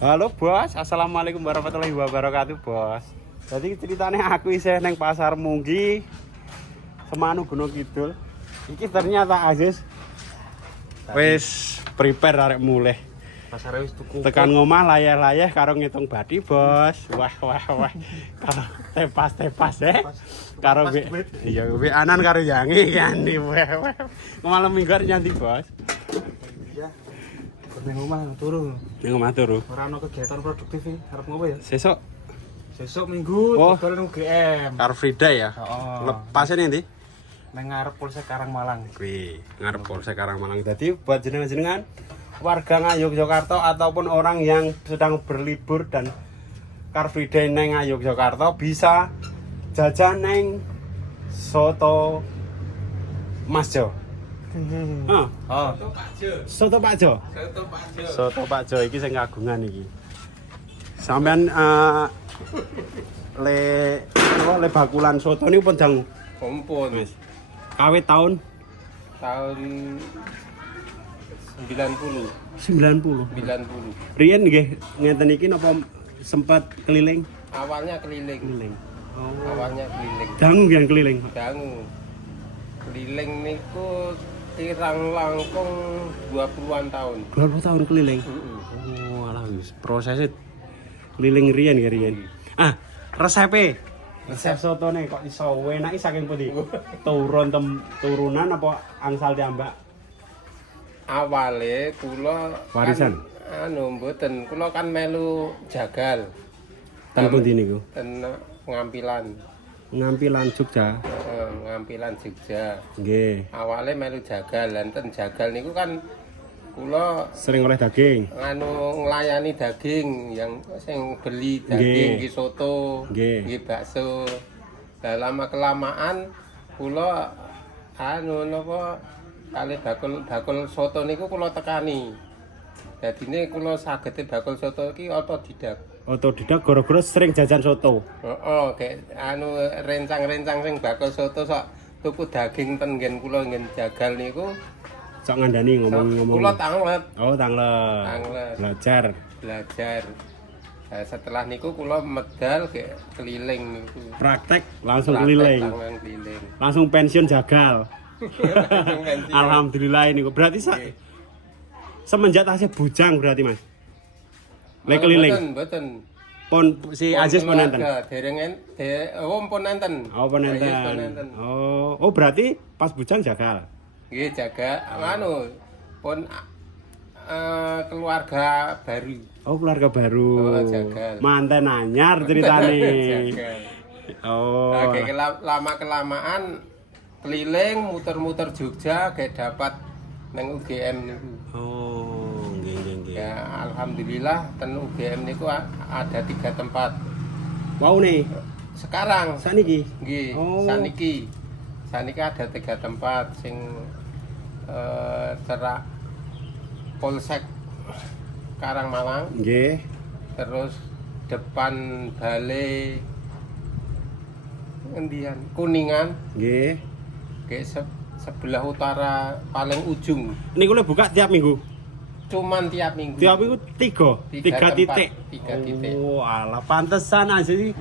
Halo bos, assalamualaikum warahmatullahi wabarakatuh bos. Jadi ceritanya aku isih neng pasar Munggi, Semanu Gunung Kidul. Iki ternyata Aziz wis prepare arek mulih. Pasar wis tuku. Tekan ngomah layah-layah karo ngitung badi bos. Wah. Karo tepas ya. Karo iya anan karo yangi kan iki. Malam minggu nyanti bos. Iya. Ning omah turu. Ning omah turu. Ora ono kegiatan produktif iki. Arep ngopo ya? Sesuk Sesuk Minggu dodol nang UGM. Car Free Day ya. Heeh. Lepasnya nanti. Nang ngarep Polsek Karangmalang. Kuwi ngarep Polsek Karangmalang. Jadi buat jenengan-jenengan warga Ngayogyakarta ataupun orang yang sedang berlibur dan Car Free Day neng Ngayogyakarta bisa jajan neng soto Mas Jo. Oh. Soto Pak Jo. Soto Pak Jo iki sing kagungan iki. Sampean le bakulan soto niku pun dang Kompon wis. Kawit tahun tahun 90. 90. Riyen nggih ngeten iki napa sempat keliling? Awalnya keliling. Oh. Awalnya keliling. Dangu yang keliling. Dangu. Keliling niku kirang langkung 20-an tahun. 20 tahun keliling. Oh, alah wis prosesnya keliling riyen ya riyen. Ah, resep sotone kok iso enake saking pundi? Turunan apa angsal diambak? Awale kula Warisan? Kan, mboten, kula kan melu jagal. Ten pundi niku? Ten ngampilan. Ngampilan Jogja. Ngampilan Jogja. Nggih. Awale melu jagal, lan ten jagal niku kan kula Sering oleh daging. nglayani daging yang sing beli daging nggih soto, nggih bakso. Lah lama kelamaan kula napa kalih bakul soto niku kula tekani. Dadine kula saged bakul soto iki otodidak. Otodidak gara-gara sering jajan soto. Heeh, kayak rencang-rencang sing bakul soto sok tuku daging ten nggen kula nggen jagal niku. Sok ngandani ngomong-ngomong. Kula tanglet. Oh, tanglet. Belajar. Nah, setelah niku kula medal ke keliling niku. Praktek langsung keliling. Langsung pensiun jagal. Alhamdulillah ini berarti semenjak tasih bujang berarti Mas. Lek keliling. Mboten. Pon si Aziz pun nenten. Pun nenten. Oh, berarti pas bujang jagal. Nggih, jaga pun keluarga baru. Oh, keluarga baru. Oh, jagal. Manten anyar ceritane. Jagal. Oh. Oke, lama kelamaan keliling muter-muter Jogja kayak dapat nang UGM niku. Oh, nggih. Ya, alhamdulillah ten UGM niku ada 3 tempat. Wow nih. Sekarang Saniki. nggih, Oh. Saniki ada 3 tempat sing cerak Polsek Karangmalang. Nggih. Terus depan Balai Ngendian Kuningan. Nggih. Ke sebelah utara paling ujung. Niku le buka tiap minggu. Cuman tiap minggu. Tiap minggu 3 titik. 3 titik. Oh, alah pantesan aja sih.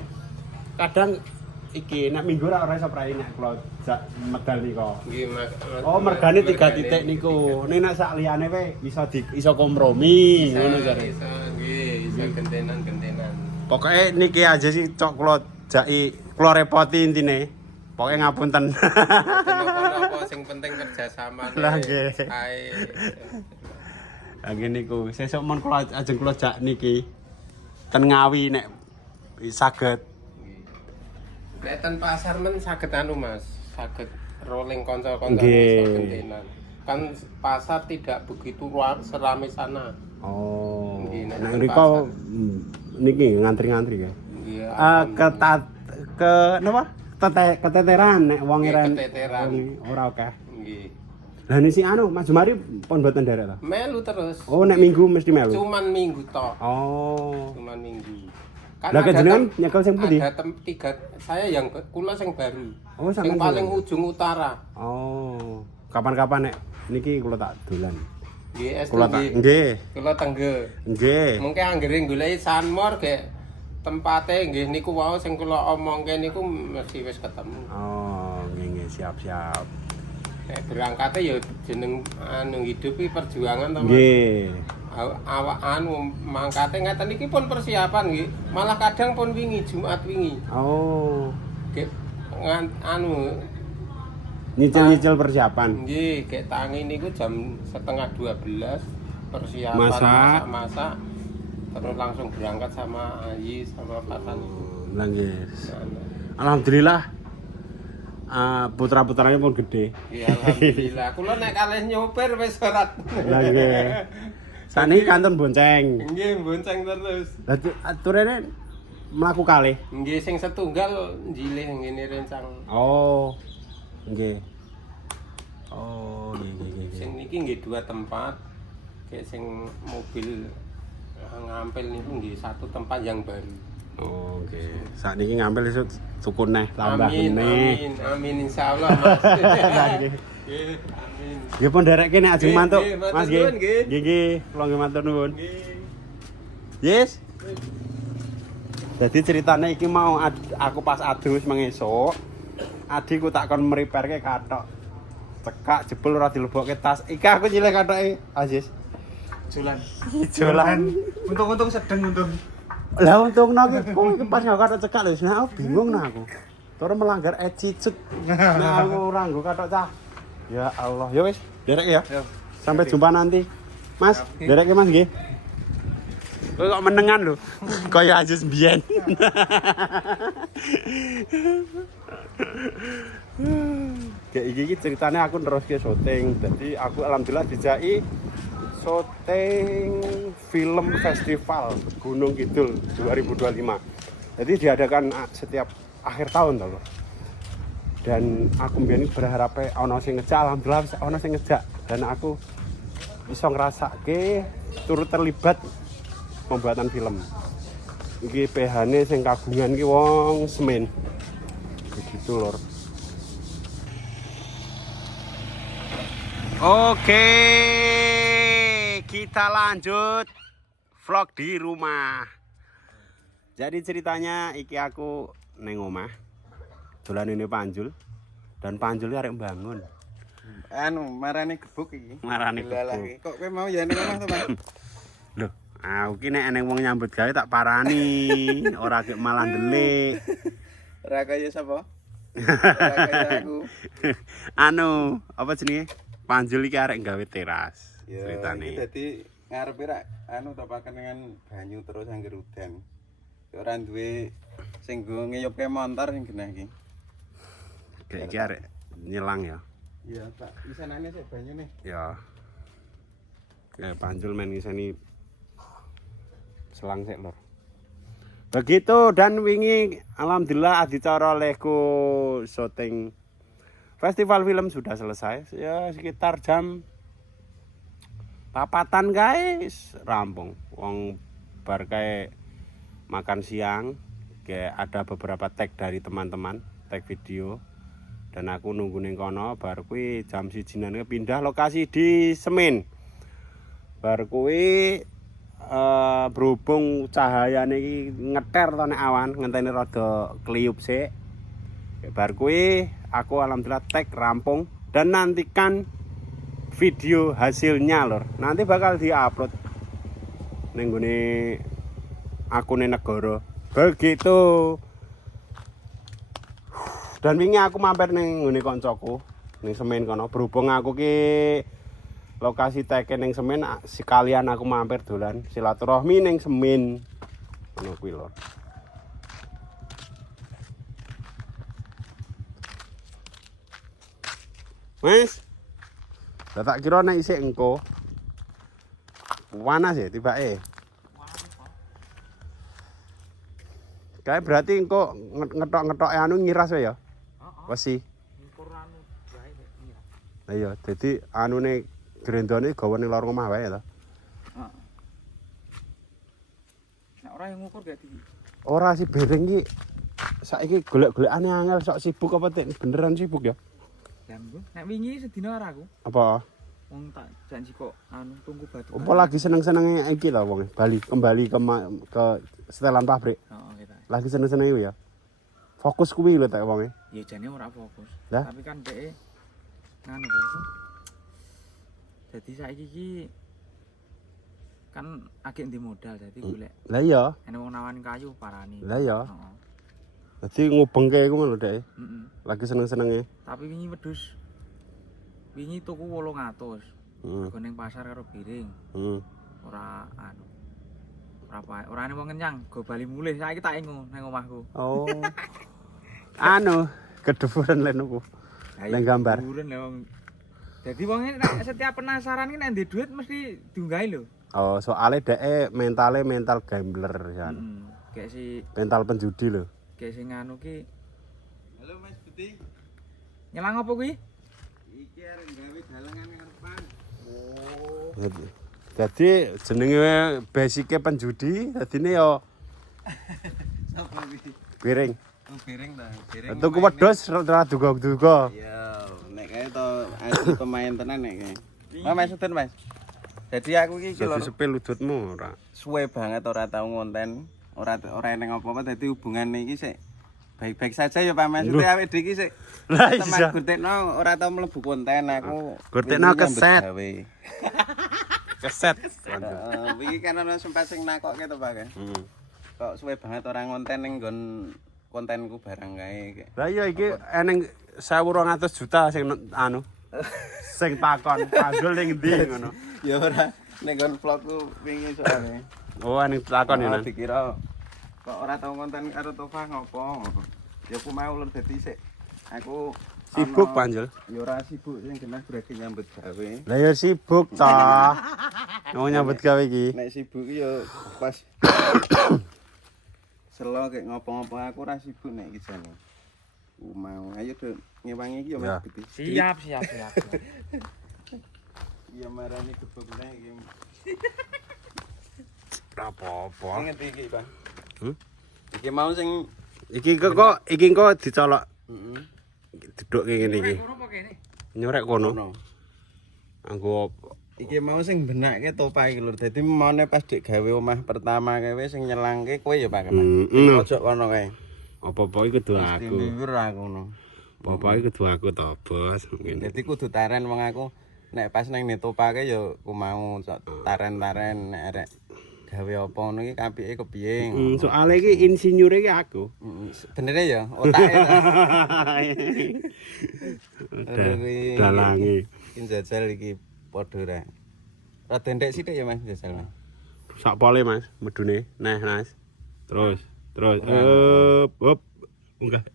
Kadang iki nek minggu ora iso prayi nek kula medal niku. Nggih, Oh, mergane 3 titik niku. Nek sak liyane wae iso kompromi ngono jare. Iso gentenan-gentenan. Pokoke niki aja sih cok kula repoti intine. Pokoke ngapunten. Apa sing penting kerjasama. Lah nggih. Ae. Lah niku sesuk mon kula ajeng kula jak niki ten Ngawi nek saged. Nek ten pasar men saged Mas, saged rolling kanca-kanca iso gentenan. Kan pasar tidak begitu serame sana. Oh. Nggih, nek Nek ten mriko pasar. niki ngantri-ngantri ya. Nggih. Keteteran nek wong Nggih, iran keteteran. ora akeh. Nggih. Lah nisi Mas Jumari pun mboten derek ta? Melu terus. Oh, nek minggu mesti melu. Cuman minggu tok. Oh. Cuman minggu. Kan Lah jenengan nyekel sing pundi? Ada 3 saya yang kula sing baru. Oh, yang paling ujung utara. Oh. Kapan-kapan nek niki kula tak dolan. Nggih, estu Kula tak nggih. Kula tengge. Nggih. Mungkin anggere goleki Sanmor ge tempate nggih niku wau sing kula omongke niku mesti wis ketemu. Oh, nggih siap-siap. Nek berangkate ya jeneng anu hidupi perjuangan to Mas. Nggih. Awak anu mangkate ngeten iki pun persiapan nggih. Malah kadang pun wingi Jumat wingi. Oh. Nggih anu Nyicil-nyicil persiapan. nggih, gek tangi niku jam setengah 12 persiapan masak-masak terus langsung berangkat sama Ayi sama Pasan itu. Lah nggih. Alhamdulillah. Putra-putranya pun gede. Ya alhamdulillah. Kula nek kalih nyopir wis ora. Lah nggih. Saniki kantun bonceng. Nggih, bonceng terus. Dadi aturane mlaku kalih. Nggih, sing setunggal njilih ngene rencang. Oh. Nggih. Oh, nggih. Sing niki nggih dua tempat. Kayak sing mobil ngampil niku nggih satu tempat yang baru. Oh, nggih. Sakniki ngampil iso tuku neh tambah Amin, meneh. amin insyaallah Mas. Nggih. Nggih, amin. Nggih pun ndereke nek ajeng Nggih, mantuk, nggih, matur Mas nggih. nuwun, nggih. Nggih, kula nggih matur nuwun. Nggih. Yes. Jadi ceritanya iki mau aku pas adus mengesuk. Adikku tak kon meriperke kathok. Cekak jebul ora dilebokke tas. Iki aku nyilih kathoke, Aziz. Julan. Jolan. Untung-untung sedeng untung. Lah untungno iki kowe pas nggo kathok cekak lho, nah aku bingung nah aku. Terus melanggar attitude. Nah aku ora nggo kathok cah. Ya Allah, ya wis, derek ya. Sampai jumpa nanti. Mas, derek ya Mas nggih. Kowe kok menengan lho. Kaya Aziz mbiyen. Kayak iki ceritanya aku terus ke syuting. Jadi aku alhamdulillah dijai syuting film festival Gunung Kidul 2025. Jadi diadakan setiap akhir tahun loh. Dan aku mbiyen berharap ana sing ngejak, alhamdulillah ana sing ngejak dan aku iso ngrasake turut terlibat pembuatan film. Iki PH-ne sing kagungan iki wong Semen. Begitu lor. Oke, kita lanjut vlog di rumah. Jadi ceritanya iki aku neng omah. Dolan ini Panjul dan Panjul arek bangun. Anu, marane gebuk iki. Marane Lalah, gebuk. kok kowe mau ya ning omah to, Mas? Loh, aku ki nek eneng wong nyambut gawe tak parani, ora kek malah ndelik. Ora kaya sapa? Ora kaya aku. Anu, apa jenenge? Panjul iki arek gawe teras. Ya, Ceritane. iki dadi ngarepe rak anu to paken dengan banyu terus anggere udan. Ya ora duwe sing nggo ngeyupke montor sing genah iki. Kayak iki arek nyelang ya. Iya, Pak. Isanane sik banyune. Ya. Kayak Panjul main ngiseni selang sik lor. Begitu dan wingi alhamdulillah adicara olehku syuting festival film sudah selesai. Ya sekitar jam 4-an guys, rampung. Wong bar kae makan siang, kayak ada beberapa tag dari teman-teman, tag video. Dan aku nunggu ning kono bar kuwi jam 1-an pindah lokasi di Semen. Bar kuwi berhubung cahayane iki ngeter to nek awan, ngenteni rada kliyup sik. Bar kuwi aku alhamdulillah tag rampung dan nantikan video hasilnya lor. Nanti bakal di-upload ning gone akune negara. Begitu. Dan wingi aku mampir ning ngene kancaku ning Semen kono. Berhubung aku ki lokasi teke ning Semen, sekalian aku mampir dolan silaturahmi ning Semen. Ngono kuwi lho. Mas. Lah tak kira nek isih engko. Panas ya tibake. Kayak berarti engko ngetok-ngetok anu ngiras ya. Wesi. Lah iya, dadi anune grendone gawe ning lor omah wae to. Heeh. Nek ora yang ngukur gak iki. Ora sih bereng iki. Saiki golek-golekane angel sok sibuk apa beneran sibuk ya? Nek wingi sedina ora aku. Apa? Wong tak janji kok tunggu batu. Apa lagi seneng-senenge iki lho wong kembali ke setelan pabrik. Heeh, kita. Lagi seneng-seneng ya. Fokus kuwi lho tak wonge. Ya jane ora fokus. Lah? Tapi kan dhek nganu to. Dadi saiki iki kan agek ndi modal dadi golek. Lah iya. Ene wong nawani kayu parani. Lah iya. Heeh. Dadi ngubengke iku lho Dek. Heeh. Lagi seneng-senenge. Tapi wingi wedhus. Wingi tuku 800. Heeh. Go ning pasar karo piring. Heeh. Ora ane wong kenyang, go bali mulih. Saiki tak engo nang omahku. Oh. Anu, kedufuran lenuku. Nang gambar. Buren lho wong. Dadi wong setiap penasaran ki nek ndek duit mesti diunggahi lho. Oh, soalnya dhek mentale mental gambler kan. Kayak si Mental penjudi lho. kayak sing anu ki Halo Mas Budi. nyelang apa kuwi? Iki arep gawe dalangan ngarepan. Jadi jenenge basike penjudi, dadine yo Sapa iki? piring. Oh, piring ta. Piring. Tuku wedhus ora duga-duga. Ya, nek kae to asli pemain tenan nek kae. Mas Suden Mas. Jadi aku iki Dadi lho sepil ludutmu ora. suwe banget ora tau ngonten, ora eneng apa-apa dadi hubungan iki sik baik-baik saja ya Pak Mas. Itu awake dhewe iki sik Lah teman iya. Gurtekno ora tau mlebu konten aku. Gurtekno keset. Gawe. Keset. Iki kan ana sempat sing nakokke to Pak. Heeh. Kok suwe banget ora ngonten ning nggon kontenku barang kae. Lah iya iki eneng 1.200 juta sing anu. Sing takon, panggul ning ndi ngono. Ya ora ning nggon vlogku wingi soalnya. Oh, eneng takon ya. Dikira kok ora tau konten karo Tofa ngopo. Ya aku mau lur dadi sik. Aku Sibuk ana- panjul. Ya ora sibuk sing jelas berarti nyambut gawe. Lah ya sibuk ta. Mau nyambut gawe iki. Nek sibuk iki ya pas selo kayak ngopo-ngopo aku ora sibuk nek iki jane. Mau ayo do ngewangi iki ya Ya. Mas Budi. Siap. Iya marani gebuk nek iki. Ora apa-apa. Sing ngerti iki, Pak. Hmm? Iki mau sing Iki kok dicolok heeh. didukke ngene iki. Ora apa kene? Nyorek kono. Ono. Anggo Iki mau sing benakke Topa iki lur. Dadi mone pas dik gawe omah pertama kae sing nyelangke kowe ya Pak. Heeh. Ojo kono kae. Apa-apa iki kudu Mesti aku. miwir aku ngono. Apa-apa iki kudu aku to, Bos. Ngene. Dadi kudu taren wong aku nek pas nang Topa kae ya ku mau taren-taren nek arek gawe apa ngono iki kapike kepiye. Soale iki insinyur iki aku. Bener ya otake ta. Dalange. Iki jajal iki padha ra. Rada ndek sithik ya Mas jajal. Sak pole Mas, medune. Nah, Mas. Terus. Hop. Enggak.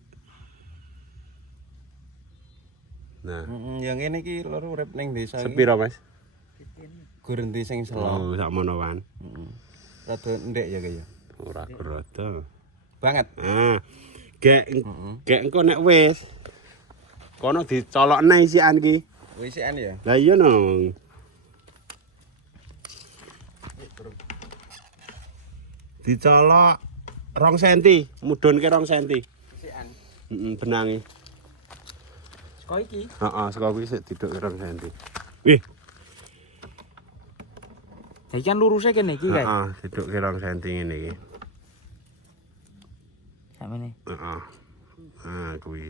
Nah, Yang ngene iki loro urip ning desa iki. sepiro Mas? Gurenti sing selo. Oh, sak mono kan. Rada ndek ya kaya. Ora rada. Banget. Ah. Gek engko nek wis kono dicolokne isian ki. Wisikan ya. Lah iya no. Dicolok 2 cm, mudhunke 2 cm. Wisikan. Benange. Saka iki. Heeh, saka kuwi sik diduk 2 cm. Wih, Lah iki kan luruse kene iki kae. heeh, diduk 2 cm ngene iki. Samene. Heeh. Ah, kuwi.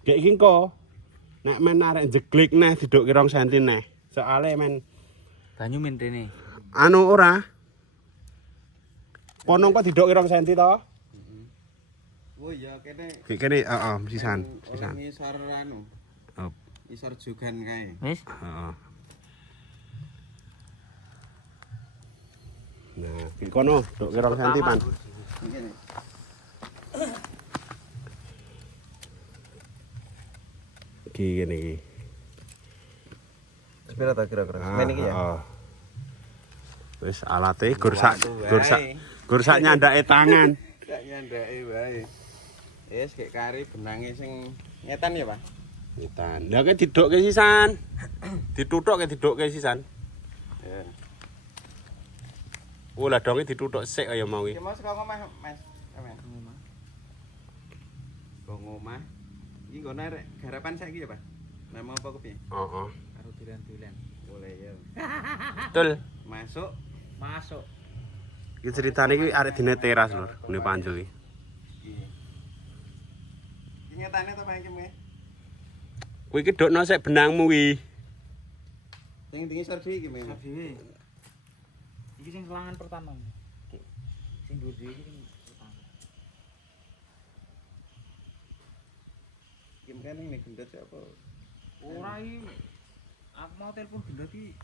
Kayak iki engko nek men arek jeglik neh diduk 2 cm neh. Soale men Banyu men rene. anu ora. Kono kok diduk 2 cm to? Oh iya kene Kayak kene heeh, sisan. orang ngisor anu. Oh, Ngisor jogan kae. Wis. heeh. Nah, iki kono duk 2 cm pan. Iki. Iki ngene iki. Sepira ta kira-kira? Semen iki ya. Heeh. Wis alate gursak nyandake tangan. Sak nyandake wae. Wis kek kari benange sing ngetan ya, Pak. Ngitan. Lah kek didukke sisan. Ditutukke sisan. Ya. Oh, lah donge ditutuk sik kaya mau Iki iki. mau saka omah, Mas. Amen. Wong omah. Iki nggon arek garapan saiki ya, Pak. Nama apa kepiye? Heeh. Karo dulen-dulen. Boleh ya. Betul. Masuk. Masuk. Iki ceritane iki arek dine teras lur, ngene Pancul iki. Iki. Iki nyatane to Pak Hakim nggih. Kowe iki dokno sik benangmu iki. Sing tinggi serdi iki memang. Dhewe. Iki sing selangan pertama. Sing dhuwur dhewe iki sing pertama. Kim kan ning gendut siapa? Ora iki aku mau telepon gendut iki